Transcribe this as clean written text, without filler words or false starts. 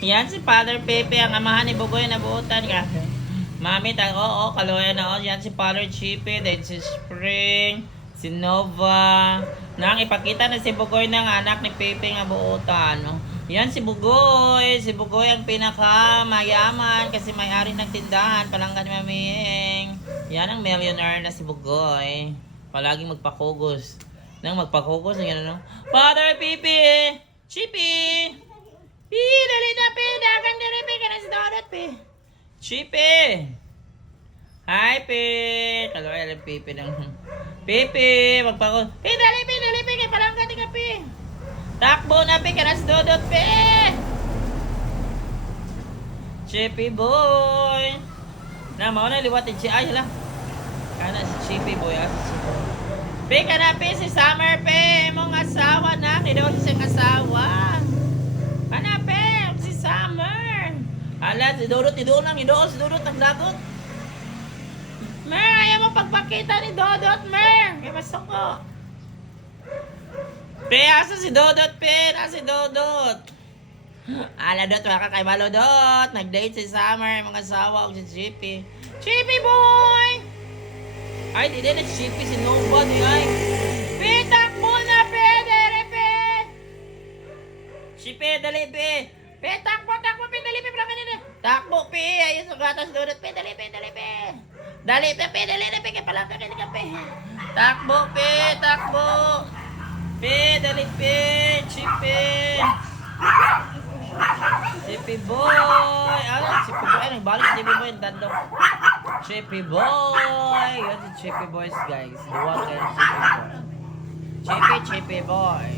Yan si Father Pepe, ang amahan ni Bugoy na buutan ka. Mami, oo, kaluya na. Yan si Father Chipe, then si Spring, si Nova. Nang ipakita na si Bugoy ng anak ni Pepe nga buutan. No? Yan si Bugoy. Si Bugoy ang pinaka mayaman kasi may-ari ng tindahan. Palanggan ni Maming. Yan ang millionaire na si Bugoy. Palaging magpakugos. Nang magpakugos, yan ano. Father Pepe! Chipe! Pi, dali na, Pi! Dagan na rin, Pi! Ka na si Donut, Pi! Chipe! Hi, Pi! Kaloy, alam, Pepe ng... Pepe! Magpakugos. Pi, dali, Pi! Dali, Pi! Kaya palanggan ka, Pi! Takbo na, Pi! Ka na si Donut, Pi! Chipe boy! Na, mauna liwatin si... Ay, hala! Kana si Chipe boy, si Chipe. Pi ka na, Pi, si Summer, Pi, mong asawa na, kinuha siyang asawa. Kana, Pi, si Summer. Ala, si Dodot, si Dodot, naglagot. Mer, ayaw mo pagpakita ni Dodot, Mer. Kaya masoko. Pi, asa si Dodot, Pi, na si Dodot. Ala, Dot, wala ka kay Malo, Dot. Nag-date si Summer, mga asawa, o si Chippy. Chippy, boy! Ay, di din nag-shippy si nobody, ay. Pi, takbo na, Pi! Dere, Pi! Shippy, dali, Pi! Pi, takbo, Pi! Dali, Pi! Parang kanina. Takbo, Pi! Ayun sa gatas doon. Pi, dali, Pi! Dali, Pi! Dali, Pi! Dali, Pi! Kaya palang kakini ka, Pi! Takbo, Pi! Takbo! Pi, dali, Pi! Shippy! Chippy boy! Ah, Chippy boy. Ay, nagbalik si Chippy boy. Ang dandok. Chippy boy! Yun si Chippy boys, guys. Duwag kayo Chippy boy. Chippy boy.